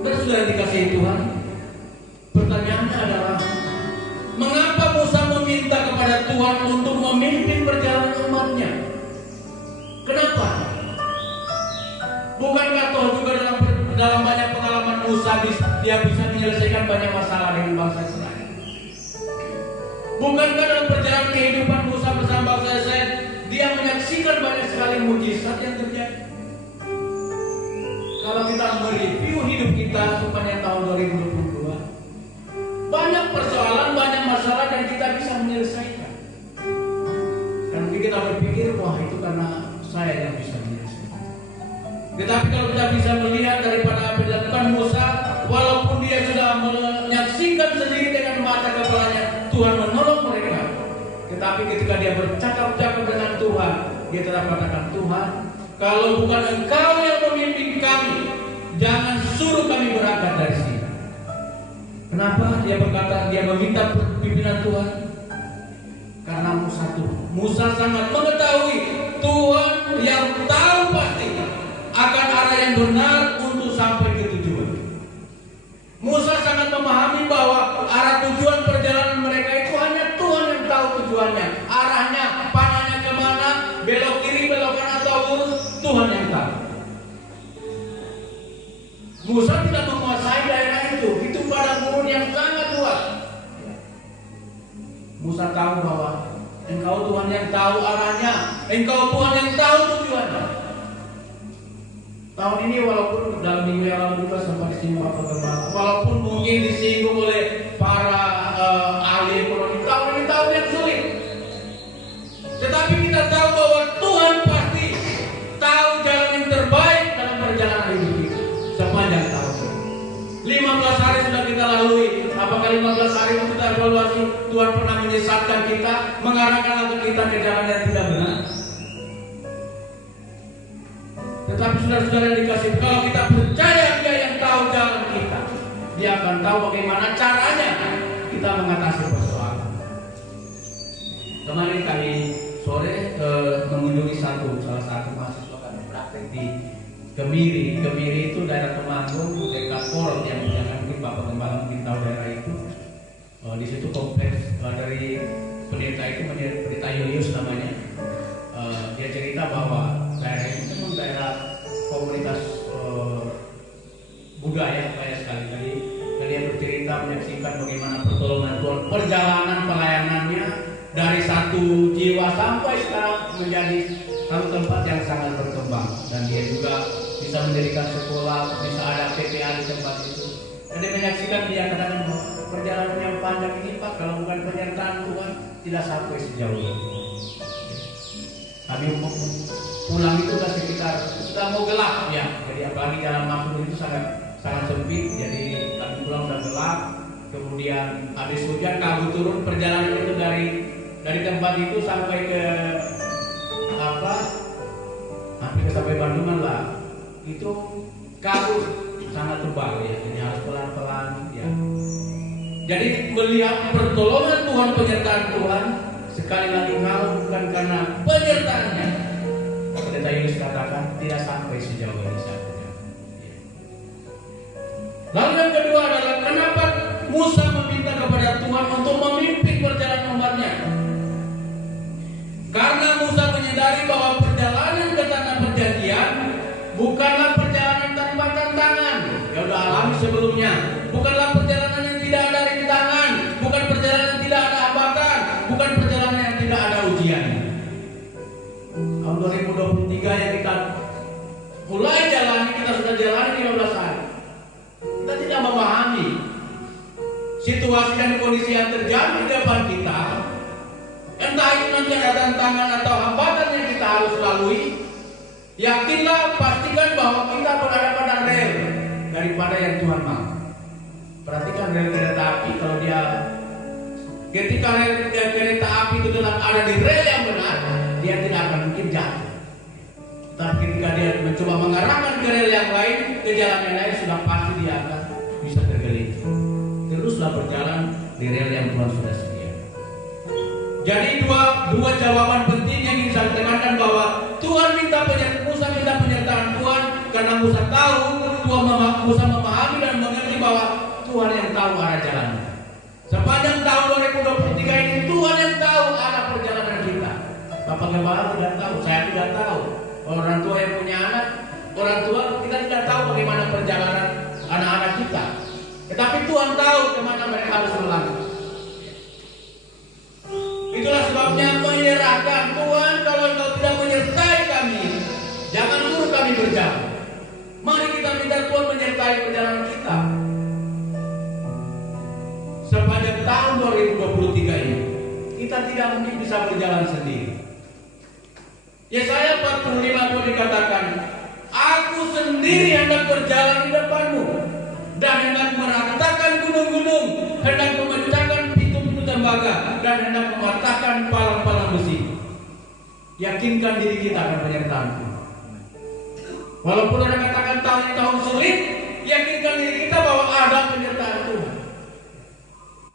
Dan sudah dikasihi Tuhan, pertanyaannya adalah, mengapa Musa meminta kepada Tuhan untuk memimpin perjalanan umatnya? Kenapa? Bukankah toh juga dalam banyak pengalaman Musa dia bisa menyelesaikan banyak masalah dengan bangsa Israel? Bukankah dalam perjalanan kehidupan Musa bersama bangsa Israel dia menyaksikan banyak sekali mujizat yang terjadi? Kalau kita mereview hidup kita sepanjang tahun 2022, banyak persoalan, banyak masalah dan kita bisa menyelesaikan. Dan mungkin kita berpikir, wah itu karena saya yang bisa menyelesaikan. Tetapi kalau kita bisa melihat daripada apa yang dilakukan Musa, walaupun dia sudah menyaksikan sendiri dengan mata kepalanya Tuhan menolong mereka, tetapi ketika dia bercakap-cakap dengan Tuhan, dia tetap katakan, Tuhan, kalau bukan Engkau yang memimpin kami, jangan suruh kami berangkat dari sini. Kenapa dia berkata, dia meminta pimpinan Tuhan? Karena Musa sangat mengetahui Tuhan yang tahu pasti akan arah yang benar untuk sampai ke tujuan. Musa sangat memahami bahwa arah tujuan perjalanan mereka itu hanya Tuhan yang tahu tujuannya, arahnya, panahnya kemana, belok kiri, belok kanan atau lurus, Tuhan yang tahu. Musa tidak menguasai daerah itu padang gurun yang sangat luas. Musa tahu bahwa Engkau Tuhan yang tahu arahnya, Engkau Tuhan yang tahu tujuannya. Tahun ini walaupun dalam minggu yang lalu juga sempat disinggung apa kembali, walaupun mungkin disinggung oleh para ahli ekonomi, tahun ini tahun yang sulit. Tetapi kita tahu bahwa Tuhan pasti tahu jalan yang terbaik dalam perjalanan hidup kita sepanjang tahun. 15 hari sudah kita lalui. Apakah 15 hari itu kita evaluasi Tuhan pernah menyesatkan kita, mengarahkan langkah kita ke jalan yang tidak benar? Tetapi saudara-saudara yang dikasih, kalau kita percaya Dia yang tahu jalan kita, Dia akan tahu bagaimana caranya kita mengatasi persoalan. Kemarin kami sore mengunjungi salah satu mahasiswa kami praktek di Kemiri. Kemiri itu daerah Temanggung, dekat Porong yang mungkin Bapak Gembala mungkin tahu daerah itu. Di situ kompleks dari pendeta itu, pendeta Yoyus namanya. Dia cerita bahwa daerah itu memang daerah komunitas budaya banyak sekali. Tadi dia bercerita menyaksikan bagaimana pertolongan Tuhan, perjalanan pelayanannya dari satu jiwa sampai sekarang menjadi satu tempat yang sangat berkembang, dan dia juga bisa mendirikan sekolah, bisa ada PPA di tempat itu. Dan dia menyaksikan, dia katakan bahwa perjalanan yang panjang ini Pak, kalau bukan penyertaan Tuhan tidak sampai sejauh ini. Kami pulang itu sudah mau gelap ya, jadi apalagi jalan masuk itu sangat sempit, jadi kami pulang sudah gelap. Kemudian habis hujan kabut turun, perjalanan itu dari tempat itu sampai ke hampir sampai Bandungan lah, itu kabut sangat tebal ya, jadi harus pelan-pelan ya. Jadi melihat pertolongan Tuhan, penyertaan Tuhan, sekali lagi kalau bukan karena penyertaannya, pendeta Yunus katakan tidak sampai sejauh ini saja. Lalu yang kedua adalah kenapa Musa meminta kepada Tuhan untuk memimpin perjalanan umatnya? Karena Musa menyadari bahwa perjalanan ke tanah perjanjian bukanlah perjalanan tanpa tantangan. Ya udah alami sebelumnya. Bukanlah perjalanan yang tidak ada rintangan, bukan perjalanan yang tidak ada hambatan, bukan perjalanan yang tidak ada ujian. Tahun 2023 yang kita mulai jalani, kita sudah jalani 15 hari. Kita tidak memahami situasi dan kondisi yang terjadi di depan kita. Entah itu nanti ada tantangan atau hambatan yang kita harus lalui, yakinlah, pastikan bahwa kita berada pada rel daripada yang Tuhan mau. Perhatikan rel kereta api, kalau ketika rel kereta api itu ada di rel yang benar, dia tidak akan mungkin jatuh. Tapi ketika dia mencoba mengarahkan ke rel yang lain, ke jalan yang lain, sudah pasti dia akan bisa tergelincir. Teruslah berjalan di rel yang Tuhan sudah sediakan. Jadi dua jawaban penting yang ingin saya tekankan, bahwa Tuhan Musa minta penyertaan Tuhan karena Musa tahu, Musa memahami dan Sepanjang tahun 2023 ini Tuhan yang tahu arah perjalanan kita. Bapak Gembala tidak tahu, saya tidak tahu. Orang tua yang punya anak, orang tua kita tidak tahu bagaimana perjalanan anak-anak kita. Tetapi Tuhan tahu kemana mereka harus melangkah. Itulah sebabnya menyerahkan Tuhan, kalau Engkau tidak menyertai kami, jangan suruh kami berjalan. Mari kita minta Tuhan menyertai perjalanan kita. Sepanjang tahun 2023 ini, kita tidak mungkin bisa berjalan sendiri. Yesaya 45 pun dikatakan, Aku sendiri hendak berjalan di depanmu, dan hendak meratakan gunung-gunung, hendak memecahkan pintu-pintu tembaga, dan hendak mematahkan palang-palang besi. Yakinkan diri kita akan penyertaan-Ku. Walaupun ada katakan tahun sulit, yakinkan diri kita bahwa ada penyertaan